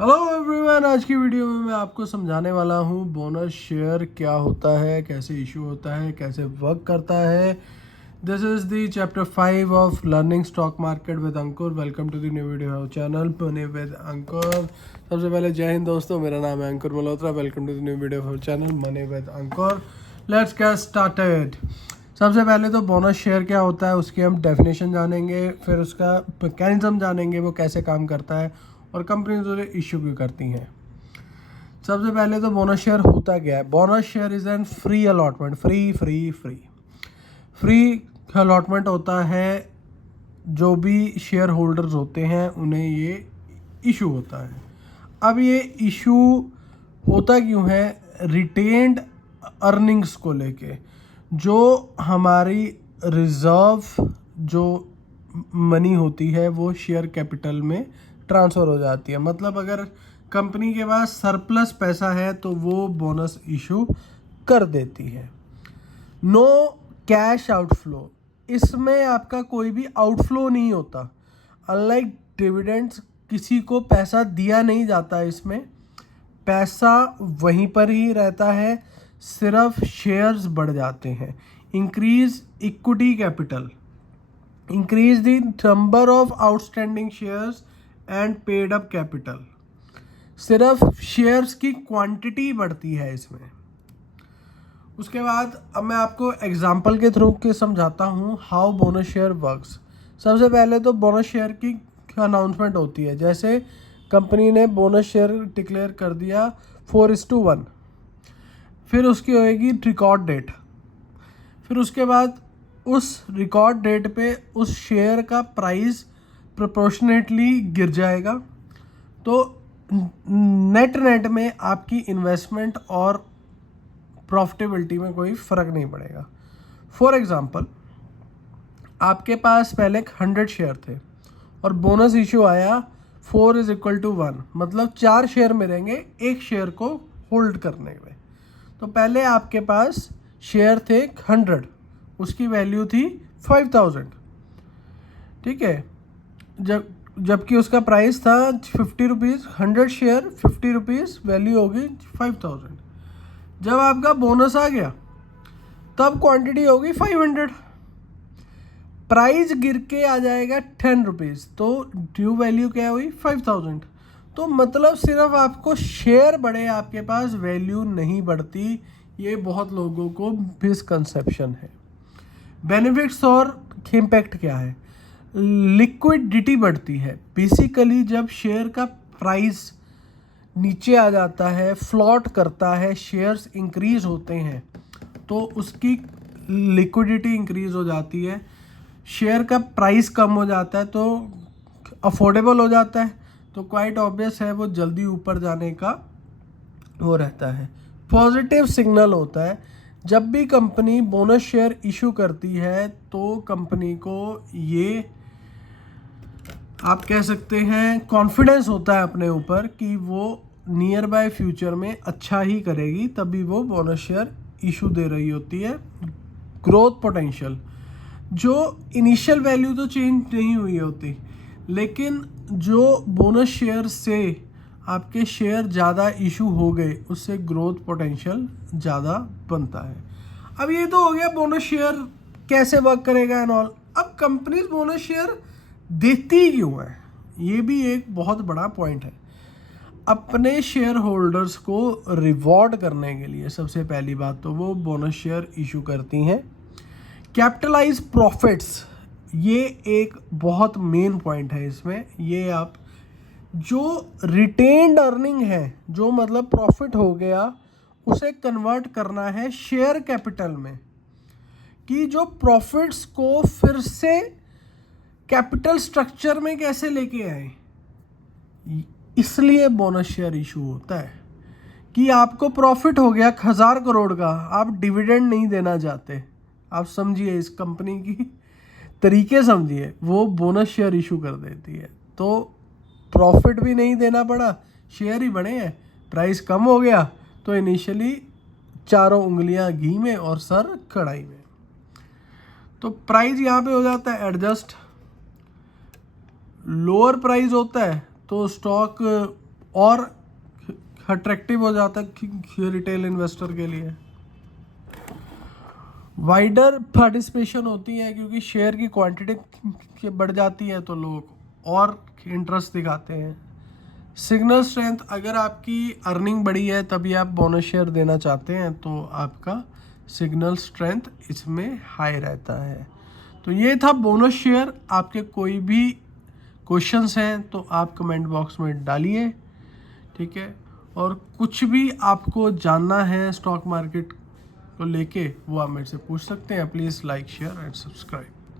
Hello everyone, आज की video में मैं आपको समझाने वाला हूँ बोनस शेयर क्या होता है, कैसे इशू होता है, कैसे वर्क करता है। This is the chapter 5 of learning stock market with Ankur. Welcome to the new video channel money with Ankur. सबसे पहले जय हिंद दोस्तों, मेरा नाम है Ankur Malhotra. Welcome to the new video channel money with Ankur. Let's get started. सबसे पहले तो बोनस शेयर क्या होता है उसकी हम डेफिनेशन जानेंगे, फिर उसका मैकेनिज्म जानेंगे वो कैसे काम करता है और कंपनी जो इशू भी करती हैं। सबसे पहले तो बोनस शेयर होता क्या है। Bonus share is an free allotment. Free allotment होता है। जो भी शेयर होल्डर्स होते हैं उन्हें ये इशू होता है। अब ये इशू होता क्यों है? रिटेन्ड अर्निंग्स को लेके, जो हमारी रिजर्व जो मनी होती है वो शेयर कैपिटल में ट्रांसफ़र हो जाती है। मतलब अगर कंपनी के पास सरप्लस पैसा है तो वो बोनस इशू कर देती है। नो कैश आउटफ्लो, इसमें आपका कोई भी आउटफ्लो नहीं होता। अनलाइक डिविडेंड्स, किसी को पैसा दिया नहीं जाता। इसमें पैसा वहीं पर ही रहता है, सिर्फ शेयर्स बढ़ जाते हैं। Increase equity capital, increase the number of outstanding shares and paid up capital. सिर्फ शेयर्स की क्वांटिटी बढ़ती है इसमें। उसके बाद अब मैं आपको एग्जांपल के थ्रू के समझाता हूँ हाउ बोनस शेयर वर्क्स। सबसे पहले तो बोनस शेयर की अनाउंसमेंट होती है। जैसे कंपनी ने बोनस शेयर डिक्लेयर कर दिया 4:1, फिर उसकी होएगी रिकॉर्ड डेट। फिर उसके बाद उस रिकॉर्ड डेट पे उस शेयर का प्राइस प्रोपोर्शनेटली गिर जाएगा। तो नेट में आपकी इन्वेस्टमेंट और प्रॉफिटेबिलिटी में कोई फ़र्क नहीं पड़ेगा। फॉर एग्ज़ाम्पल, आपके पास पहले 100 शेयर थे और बोनस इशू आया 4:1, मतलब 4 शेयर मिलेंगे एक शेयर को होल्ड करने में। तो पहले आपके पास शेयर थे 100, उसकी वैल्यू थी 5000, ठीक है। जबकि उसका प्राइस था 50 रुपीज़। 100 शेयर 50 रुपीज़, वैल्यू होगी 5000। जब आपका बोनस आ गया तब क्वांटिटी होगी 500, प्राइस गिर के आ जाएगा 10 रुपीज़, तो ड्यू वैल्यू क्या हुई 5000। तो मतलब सिर्फ आपको शेयर बढ़े, आपके पास वैल्यू नहीं बढ़ती। ये बहुत लोगों को मिसकंसेप्शन है। बेनिफिट्स और इम्पैक्ट क्या है? लिक्विडिटी बढ़ती है। बेसिकली जब शेयर का प्राइस नीचे आ जाता है, फ्लॉट करता है, शेयर्स इंक्रीज होते हैं तो उसकी लिक्विडिटी इंक्रीज हो जाती है। शेयर का प्राइस कम हो जाता है तो अफोर्डेबल हो जाता है, तो क्वाइट ऑब्वियस है वो जल्दी ऊपर जाने का वो रहता है। पॉजिटिव सिग्नल होता है। जब भी कंपनी बोनस शेयर इशू करती है तो कंपनी को ये आप कह सकते हैं कॉन्फिडेंस होता है अपने ऊपर कि वो नियर बाय फ्यूचर में अच्छा ही करेगी, तभी वो बोनस शेयर इशू दे रही होती है। ग्रोथ पोटेंशियल, जो इनिशियल वैल्यू तो चेंज नहीं हुई होती, लेकिन जो बोनस शेयर से आपके शेयर ज़्यादा इशू हो गए उससे ग्रोथ पोटेंशियल ज़्यादा बनता है। अब ये तो हो गया बोनस शेयर कैसे वर्क करेगा एंड ऑल। अब कंपनीज बोनस शेयर देती क्यों है, ये भी एक बहुत बड़ा पॉइंट है। अपने शेयर होल्डर्स को रिवॉर्ड करने के लिए सबसे पहली बात तो वो बोनस शेयर इशू करती हैं। कैपिटलाइज प्रॉफिट्स, ये एक बहुत मेन पॉइंट है इसमें। ये आप जो रिटेन्ड अर्निंग है, जो मतलब प्रॉफिट हो गया, उसे कन्वर्ट करना है शेयर कैपिटल में, कि जो प्रॉफिट्स को फिर से कैपिटल स्ट्रक्चर में कैसे लेके आए। इसलिए बोनस शेयर इशू होता है कि आपको प्रॉफिट हो गया 1000 करोड़ का, आप डिविडेंड नहीं देना चाहते। आप समझिए, इस कंपनी की तरीके समझिए, वो बोनस शेयर इशू कर देती है तो प्रॉफिट भी नहीं देना पड़ा, शेयर ही बढ़े हैं, प्राइस कम हो गया, तो इनिशियली चारों उंगलियां घी में और सर कढ़ाई में। तो प्राइस यहाँ पे हो जाता है एडजस्ट। लोअर प्राइस होता है तो स्टॉक और अट्रैक्टिव हो जाता है रिटेल इन्वेस्टर के लिए। वाइडर पार्टिसिपेशन होती है क्योंकि शेयर की क्वांटिटी बढ़ जाती है तो लोग और इंटरेस्ट दिखाते हैं। सिग्नल स्ट्रेंथ, अगर आपकी अर्निंग बढ़ी है तभी आप बोनस शेयर देना चाहते हैं तो आपका सिग्नल स्ट्रेंथ इसमें हाई रहता है। तो ये था बोनस शेयर। आपके कोई भी क्वेश्चंस हैं तो आप कमेंट बॉक्स में डालिए, ठीक है। और कुछ भी आपको जानना है स्टॉक मार्केट को लेके वो आप मेरे से पूछ सकते हैं। Please like share and subscribe.